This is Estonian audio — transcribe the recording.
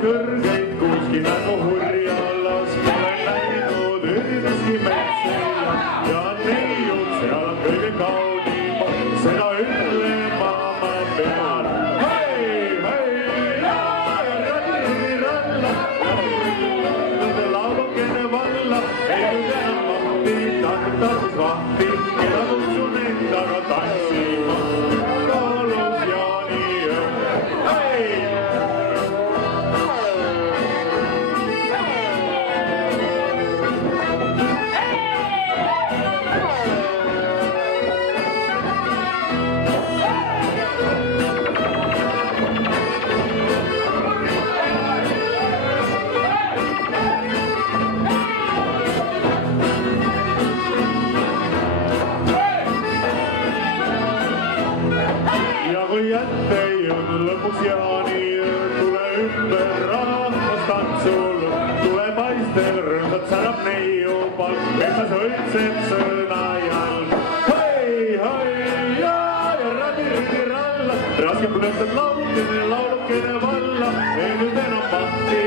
kõrgeid kuski nagu hurjalas, pole näinud ühtki metsa ja neiud seal on kõige kaunimad, seda ütlema ma pean. Hei, hei, ralli-ralla, laulukene valla, ei nüüd enam mahti, tarvis vahti, keda kutsun endaga tantsima. Koolus jaaniöö, hei! Ja kui jätte ei jõudnud lõpuks jaaniöö, tule ümber rahvas tantsul, tule paistel rõõmsalt särab neiupalk, metsas õitseb sõna jalg. Hei, hei, ja ralli-ralla, raske põletad laulukene valla, ei nüüd enam mahti,